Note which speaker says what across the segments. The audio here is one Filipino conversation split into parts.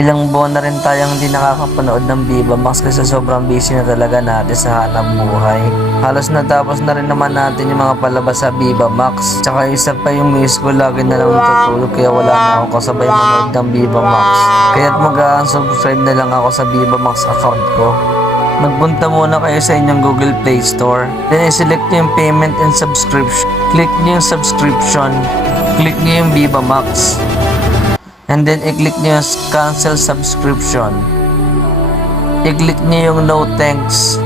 Speaker 1: Ilang buwan na rin tayong hindi nakakapanood ng Viva Max kasi sobrang busy na talaga natin sa hanap buhay. Halos natapos na rin naman natin yung mga palabas sa Viva Max. Tsaka isa pa yung miss ko lagi na lang natutulog kaya wala na akong kasabay manood ng Viva Max. Kaya't mag-unsubscribe na lang ako sa Viva Max account ko. Magpunta muna kayo sa inyong Google Play Store. Then i-select nyo yung payment and subscription. Click nyo yung subscription. Click nyo yung Viva Max. And then i-click nyo yung cancel subscription. I-click nyo yung no thanks.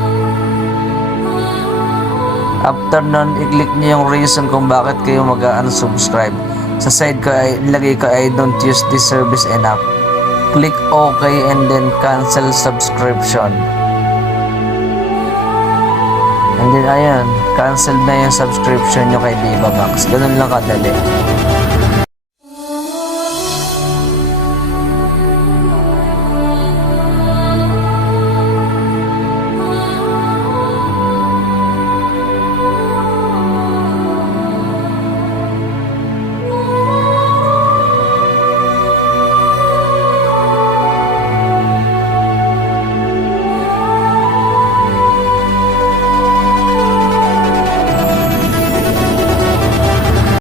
Speaker 1: After nun, i-click nyo yung reason kung bakit kayo mag-unsubscribe. Sa side ko ay ilagay ko I don't use this service enough. Click OK and then cancel subscription. And then ayun, cancel na yung subscription nyo kay Viva Max. Ganun lang kadali.